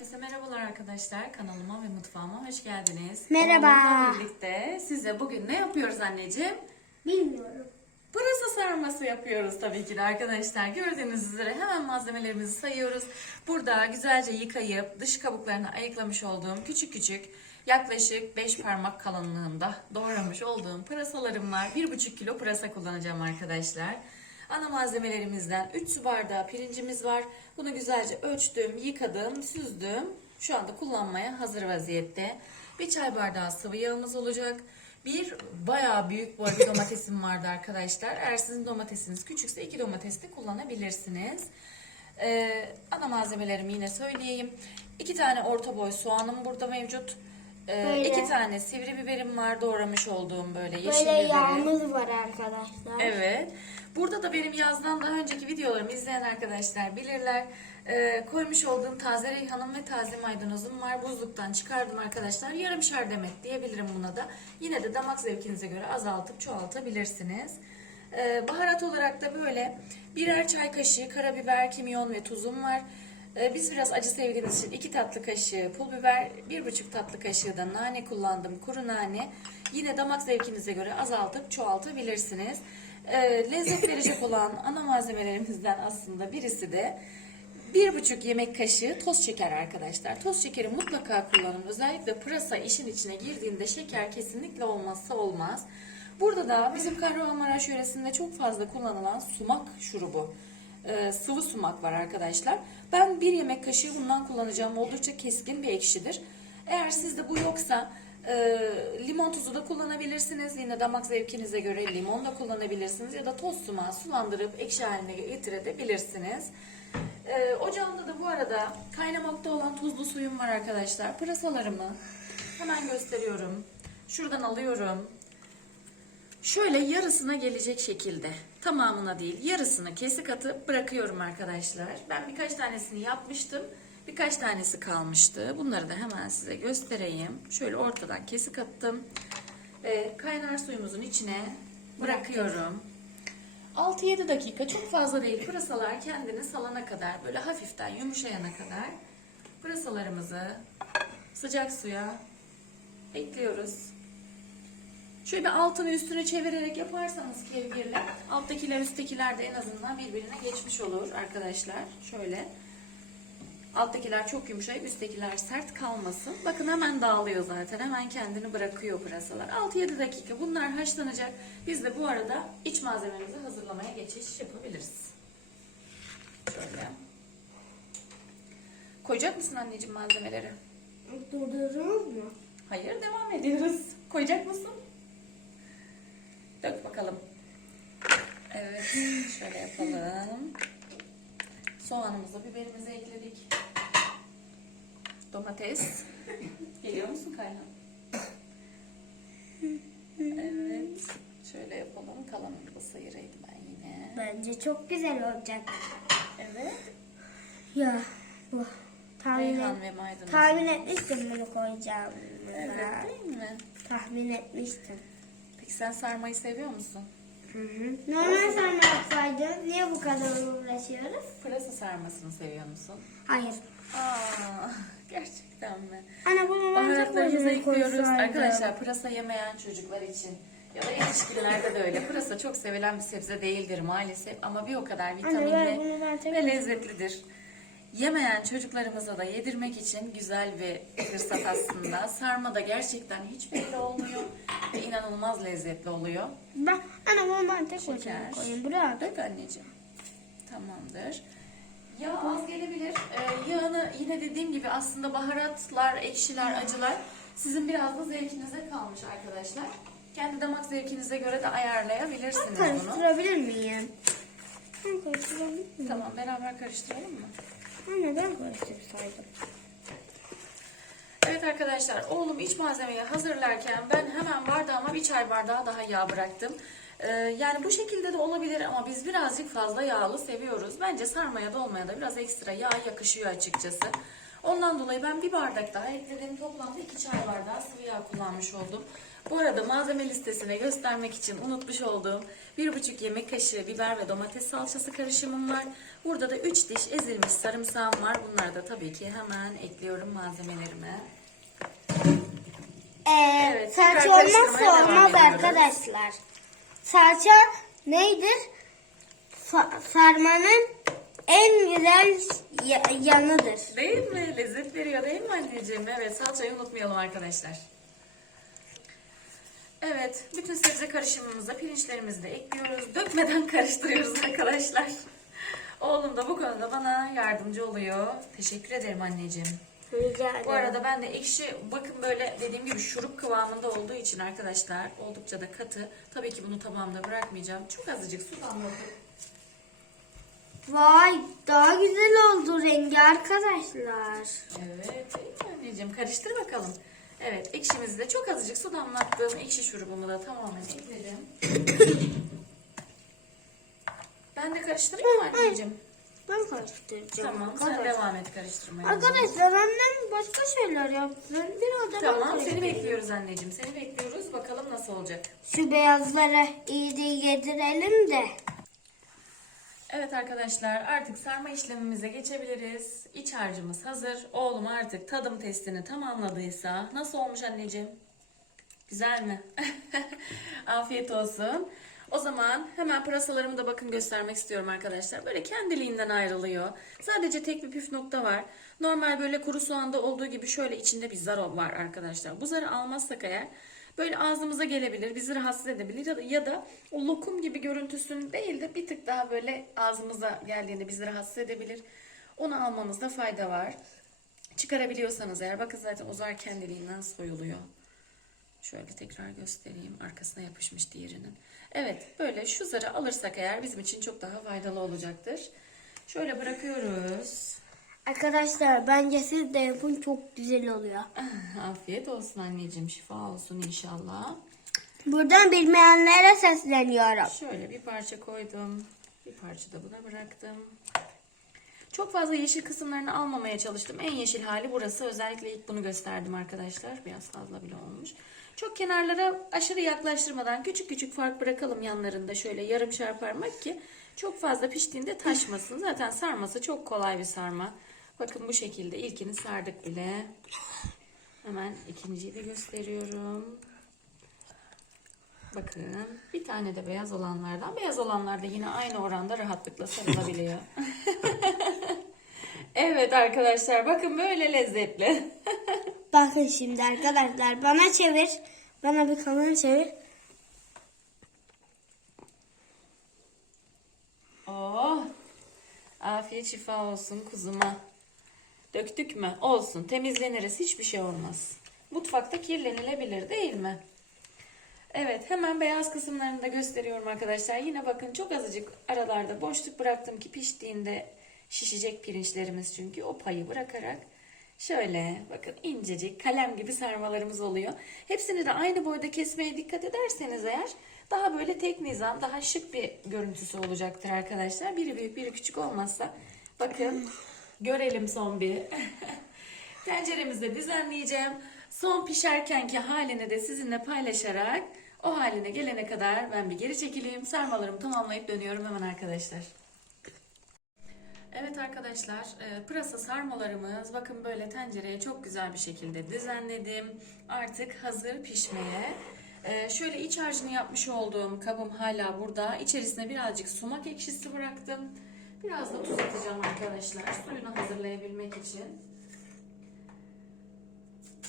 Herkese merhabalar arkadaşlar. Kanalıma ve mutfağıma hoş geldiniz. Merhaba. Oğlumla birlikte size bugün ne yapıyoruz anneciğim? Bilmiyorum. Pırasa sarması yapıyoruz tabii ki de arkadaşlar. Gördüğünüz üzere hemen malzemelerimizi sayıyoruz. Burada güzelce yıkayıp dış kabuklarını ayıklamış olduğum küçük küçük yaklaşık 5 parmak kalınlığında doğramış olduğum pırasalarım var. 1,5 kilo pırasa kullanacağım arkadaşlar. Ana malzemelerimizden 3 su bardağı pirincimiz var. Bunu güzelce ölçtüm, yıkadım, süzdüm. Şu anda kullanmaya hazır vaziyette. Bir çay bardağı sıvı yağımız olacak. Bir bayağı büyük boy bir domatesim vardı arkadaşlar. Eğer sizin domatesiniz küçükse iki domates de kullanabilirsiniz. Ee, ana malzemelerimi yine söyleyeyim. İki tane orta boy soğanım burada mevcut. Ee, Böyle. iki tane sivri biberim var doğramış olduğum böyle yeşil Böyle biberi. yağımız var arkadaşlar. Evet. Burada da benim yazdan daha önceki videolarımı izleyen arkadaşlar bilirler. Ee, koymuş olduğum taze reyhanım ve taze maydanozum var. Buzluktan çıkardım arkadaşlar. Yarımşar demet diyebilirim buna da. Yine de damak zevkinize göre azaltıp çoğaltabilirsiniz. Ee, baharat olarak da böyle birer çay kaşığı karabiber, kimyon ve tuzum var. Ee, Biz biraz acı sevdiğimiz için 2 tatlı kaşığı pul biber, 1,5 tatlı kaşığı da nane kullandım, kuru nane. Yine damak zevkinize göre azaltıp çoğaltabilirsiniz. Ee, Lezzet verecek olan ana malzemelerimizden aslında birisi de 1,5 yemek kaşığı toz şeker arkadaşlar. Toz şekeri mutlaka kullanın. Özellikle pırasa işin içine girdiğinde şeker kesinlikle olmazsa olmaz. Burada da bizim Kahramanmaraş yöresinde çok fazla kullanılan sumak şurubu e, sıvı sumak var arkadaşlar. Ben bir yemek kaşığı bundan kullanacağım. Oldukça keskin bir ekşidir. Eğer sizde bu yoksa e, limon tuzu da kullanabilirsiniz. Yine damak zevkinize göre limon da kullanabilirsiniz. Ya da toz sumağı sulandırıp ekşi haline getirebilirsiniz. E, ocağımda da bu arada kaynamakta olan tuzlu suyum var arkadaşlar. Pırasalarımı hemen gösteriyorum. Şuradan alıyorum. Şöyle yarısına gelecek şekilde tamamına değil yarısını kesik atıp bırakıyorum arkadaşlar. Ben birkaç tanesini yapmıştım. Birkaç tanesi kalmıştı. Bunları da hemen size göstereyim. Şöyle ortadan kesik attım. Ve kaynar suyumuzun içine bırakıyorum. 6-7 dakika çok fazla değil. Pırasalar kendini salana kadar böyle hafiften yumuşayana kadar pırasalarımızı sıcak suya ekliyoruz. Şöyle bir altını üstüne çevirerek yaparsanız kevgirle alttakiler üsttekiler de en azından birbirine geçmiş olur arkadaşlar. Şöyle alttakiler çok yumuşayıp üsttekiler sert kalmasın. Bakın hemen dağılıyor zaten. Hemen kendini bırakıyor pırasalar. 6-7 dakika bunlar haşlanacak. Biz de bu arada iç malzememizi hazırlamaya geçiş yapabiliriz. Şöyle. Koyacak mısın anneciğim malzemeleri? Durdurdunuz mu? Hayır devam ediyoruz. Koyacak mısın? Dök bakalım. Evet şöyle yapalım. Soğanımızı, biberimizi ekledik. Domates. Geliyor musun kaynan? Evet. Şöyle yapalım. Kalanını da sıyırayım ben yine. Bence çok güzel olacak. Evet. Ya bu tahmin, Reyhan ve maydanoz. tahmin etmiştim bunu koyacağımı. Evet değil mi? Tahmin etmiştim. Peki sen sarmayı seviyor musun? Hı hı. Normal sarma yapsaydı niye bu kadar uğraşıyoruz? Pırasa sarmasını seviyor musun? Hayır. Aa, gerçekten mi? Ana bunu Baharatlarımızı ekliyoruz. Arkadaşlar pırasa yemeyen çocuklar için ya da yetişkinlerde de öyle. Pırasa çok sevilen bir sebze değildir maalesef ama bir o kadar Anne vitaminli tek ve lezzetlidir. Yemeyen çocuklarımıza da yedirmek için güzel bir fırsat aslında. Sarma da gerçekten hiç belli olmuyor ve inanılmaz lezzetli oluyor. Ben, ana bunu ben tek Şeker. koyayım. Bırak. Dök anneciğim. Tamamdır. Yağ az gelebilir. Ee, yağını yine dediğim gibi aslında baharatlar, ekşiler, acılar sizin biraz da zevkinize kalmış arkadaşlar. Kendi damak zevkinize göre de ayarlayabilirsiniz bunu. Karıştırabilir miyim? Ben karıştırabilir miyim? Tamam beraber karıştıralım mı? Ben karıştırsaydım. Evet arkadaşlar oğlum iç malzemeyi hazırlarken ben hemen bardağıma bir çay bardağı daha yağ bıraktım. Ee, yani bu şekilde de olabilir ama biz birazcık fazla yağlı seviyoruz. Bence sarmaya dolmaya da biraz ekstra yağ yakışıyor açıkçası. Ondan dolayı ben bir bardak daha ekledim. Toplamda 2 çay bardağı sıvı yağ kullanmış oldum. Bu arada malzeme listesine göstermek için unutmuş olduğum 1,5 yemek kaşığı biber ve domates salçası karışımım var. Burada da 3 diş ezilmiş sarımsağım var. Bunları da tabii ki hemen ekliyorum malzemelerime. Ee, Evet, salça olmazsa olmaz arkadaşlar. Salça nedir? Sa- sarmanın en güzel ya- yanıdır. Değil mi? Lezzet veriyor değil mi anneciğim? Evet salçayı unutmayalım arkadaşlar. Evet bütün sebze karışımımıza pirinçlerimizi de ekliyoruz. Dökmeden karıştırıyoruz arkadaşlar. Oğlum da bu konuda bana yardımcı oluyor. Teşekkür ederim anneciğim. Rica ederim. Bu arada ben de ekşi bakın böyle dediğim gibi şurup kıvamında olduğu için arkadaşlar oldukça da katı. Tabii ki bunu tamamda bırakmayacağım. Çok azıcık su damlatıp Vay daha güzel oldu rengi arkadaşlar. Evet, iyi anneciğim karıştır bakalım. Evet, ekşimizi de çok azıcık su damlattığım ekşi şurubumu da tamamen ekledim. ben de karıştırayım mı anneciğim? Ben karıştıracağım. Tamam, sen arkadaşlar. devam et karıştırmaya. Arkadaşlar annem başka şeyler yapsın. Biraz da ben Tamam, seni karıştırayım. bekliyoruz anneciğim. Seni bekliyoruz. Bakalım nasıl olacak. Şu beyazlara iyice yedirelim de. Evet arkadaşlar artık sarma işlemimize geçebiliriz. İç harcımız hazır. Oğlum artık tadım testini tamamladıysa nasıl olmuş anneciğim? Güzel mi? Afiyet olsun. O zaman hemen pırasalarımı da bakın göstermek istiyorum arkadaşlar. Böyle kendiliğinden ayrılıyor. Sadece tek bir püf nokta var. Normal böyle kuru soğanda olduğu gibi şöyle içinde bir zar var arkadaşlar. Bu zarı almazsak eğer böyle ağzımıza gelebilir, bizi rahatsız edebilir ya da, ya da o lokum gibi görüntüsünün değil de bir tık daha böyle ağzımıza geldiğinde bizi rahatsız edebilir. Onu almamızda fayda var. Çıkarabiliyorsanız eğer bakın zaten o zar kendiliğinden soyuluyor. Şöyle tekrar göstereyim. Arkasına yapışmış diğerinin. Evet böyle şu zarı alırsak eğer bizim için çok daha faydalı olacaktır. Şöyle bırakıyoruz. Arkadaşlar bence siz de yapın çok güzel oluyor. Afiyet olsun anneciğim. Şifa olsun inşallah. Buradan bilmeyenlere sesleniyorum. Şöyle bir parça koydum. Bir parça da buna bıraktım. Çok fazla yeşil kısımlarını almamaya çalıştım. En yeşil hali burası. Özellikle ilk bunu gösterdim arkadaşlar. Biraz fazla bile olmuş. Çok kenarlara aşırı yaklaştırmadan küçük küçük fark bırakalım yanlarında. Şöyle yarımşar parmak ki çok fazla piştiğinde taşmasın. Zaten sarması çok kolay bir sarma. Bakın bu şekilde ilkini sardık bile. Hemen ikinciyi de gösteriyorum. Bakın bir tane de beyaz olanlardan. Beyaz olanlar da yine aynı oranda rahatlıkla sarılabiliyor. evet arkadaşlar bakın böyle lezzetli. Bakın şimdi arkadaşlar bana çevir. Bana bir kamera çevir. Oh afiyet şifa olsun kuzuma. Döktük mü? Olsun temizleniriz hiçbir şey olmaz. Mutfakta kirlenilebilir değil mi? Evet hemen beyaz kısımlarını da gösteriyorum arkadaşlar. Yine bakın çok azıcık aralarda boşluk bıraktım ki piştiğinde şişecek pirinçlerimiz çünkü o payı bırakarak şöyle bakın incecik kalem gibi sarmalarımız oluyor. Hepsini de aynı boyda kesmeye dikkat ederseniz eğer daha böyle tek nizam daha şık bir görüntüsü olacaktır arkadaşlar. Biri büyük biri küçük olmazsa bakın görelim son bir. Tenceremizde düzenleyeceğim. Son pişerkenki halini de sizinle paylaşarak o haline gelene kadar ben bir geri çekileyim. Sarmalarımı tamamlayıp dönüyorum hemen arkadaşlar. Evet arkadaşlar e, pırasa sarmalarımız bakın böyle tencereye çok güzel bir şekilde düzenledim. Artık hazır pişmeye. E, Şöyle iç harcını yapmış olduğum kabım hala burada. İçerisine birazcık sumak ekşisi bıraktım. Biraz da tuz atacağım arkadaşlar suyunu hazırlayabilmek için.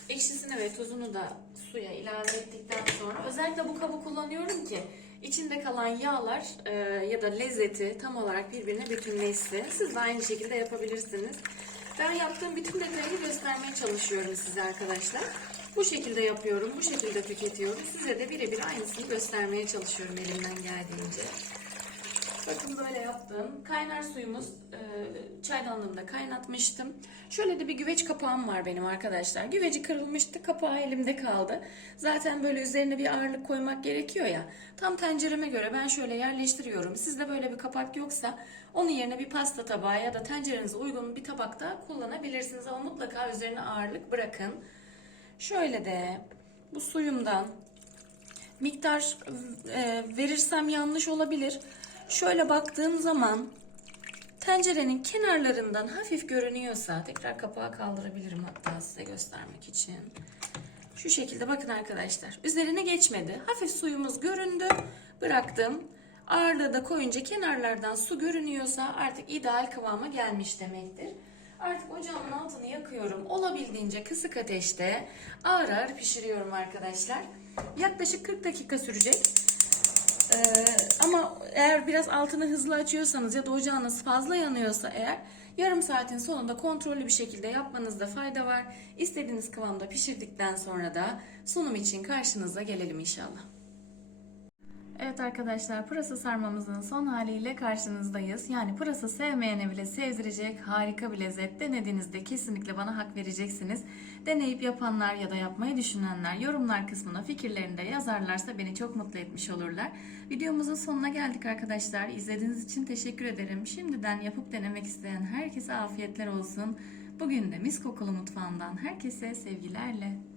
Ekşisini ve tuzunu da suya ilave ettikten sonra özellikle bu kabı kullanıyorum ki içinde kalan yağlar e, ya da lezzeti tam olarak birbirine bütünleşsin. Siz de aynı şekilde yapabilirsiniz. Ben yaptığım bütün detayı göstermeye çalışıyorum size arkadaşlar. Bu şekilde yapıyorum, bu şekilde tüketiyorum. Size de birebir aynısını göstermeye çalışıyorum elimden geldiğince. Bakın böyle yaptım. Kaynar suyumuz e, çaydanlığımda kaynatmıştım. Şöyle de bir güveç kapağım var benim arkadaşlar. Güveci kırılmıştı. Kapağı elimde kaldı. Zaten böyle üzerine bir ağırlık koymak gerekiyor ya. Tam tencereme göre ben şöyle yerleştiriyorum. Sizde böyle bir kapak yoksa onun yerine bir pasta tabağı ya da tencerenize uygun bir tabakta kullanabilirsiniz. Ama mutlaka üzerine ağırlık bırakın. Şöyle de bu suyumdan miktar e, verirsem yanlış olabilir. Şöyle baktığım zaman tencerenin kenarlarından hafif görünüyorsa tekrar kapağı kaldırabilirim hatta size göstermek için. Şu şekilde bakın arkadaşlar. Üzerine geçmedi. Hafif suyumuz göründü. Bıraktım. Ağırlığı da koyunca kenarlardan su görünüyorsa artık ideal kıvama gelmiş demektir. Artık ocağımın altını yakıyorum. Olabildiğince kısık ateşte ağır ağır pişiriyorum arkadaşlar. Yaklaşık 40 dakika sürecek. Ee, ama eğer biraz altını hızlı açıyorsanız ya da ocağınız fazla yanıyorsa eğer yarım saatin sonunda kontrollü bir şekilde yapmanızda fayda var. İstediğiniz kıvamda pişirdikten sonra da sunum için karşınıza gelelim inşallah. Evet arkadaşlar pırasa sarmamızın son haliyle karşınızdayız. Yani pırasa sevmeyene bile sevdirecek harika bir lezzet. Denediğinizde kesinlikle bana hak vereceksiniz. Deneyip yapanlar ya da yapmayı düşünenler yorumlar kısmına fikirlerini de yazarlarsa beni çok mutlu etmiş olurlar. Videomuzun sonuna geldik arkadaşlar. İzlediğiniz için teşekkür ederim. Şimdiden yapıp denemek isteyen herkese afiyetler olsun. Bugün de mis kokulu mutfağından herkese sevgilerle.